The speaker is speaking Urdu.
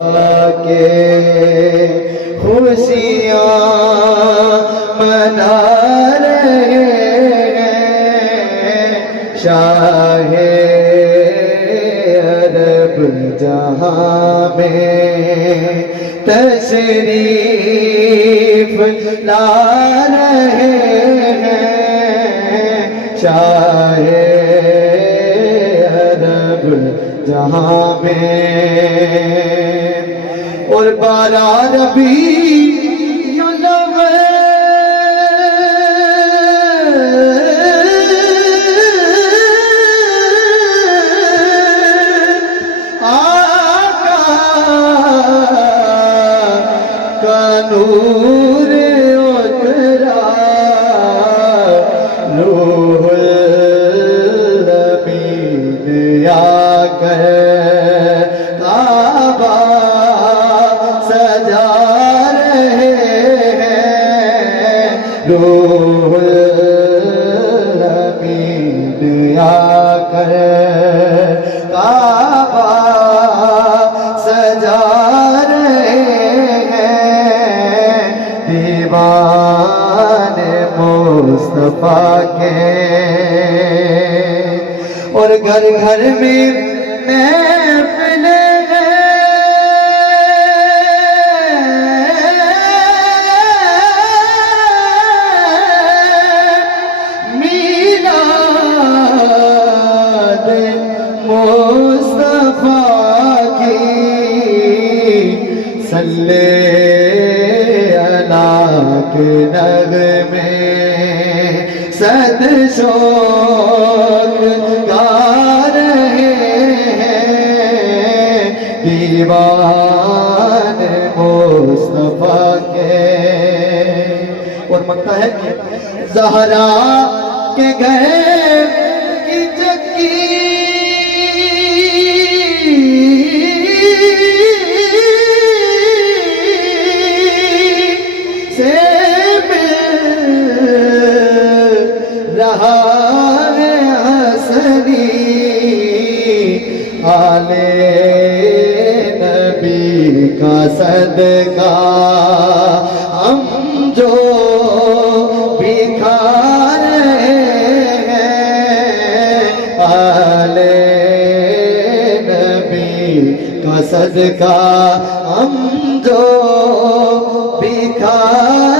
کے خوشیاں منا رہے ہیں شاہ عرب جہاں میں تشریف لا رہے ہیں شاہ عرب جہاں میں اور بارہ ربیع الاول آقا کا نور اترا روح الامین آ کر کعبہ سجا رہے ہیں روح الامین آ کر کعبہ سجا رہے ہیں دیوان مصطفیٰ کے اور گھر گھر میں محفلیں میلاد مصطفیٰ کی صلی اللہ کے نغمے صد شوق گا رہے ہیں دیوان مصطفیٰ کے اور منگتا ہے کہ زہرا کے گھر کی چکی سے رہا ہے حسنی آل نبی کا صدقہ ہم جو بھی کھا رہے ہیں آل نبی کا صدقہ ہم جو بھی کھا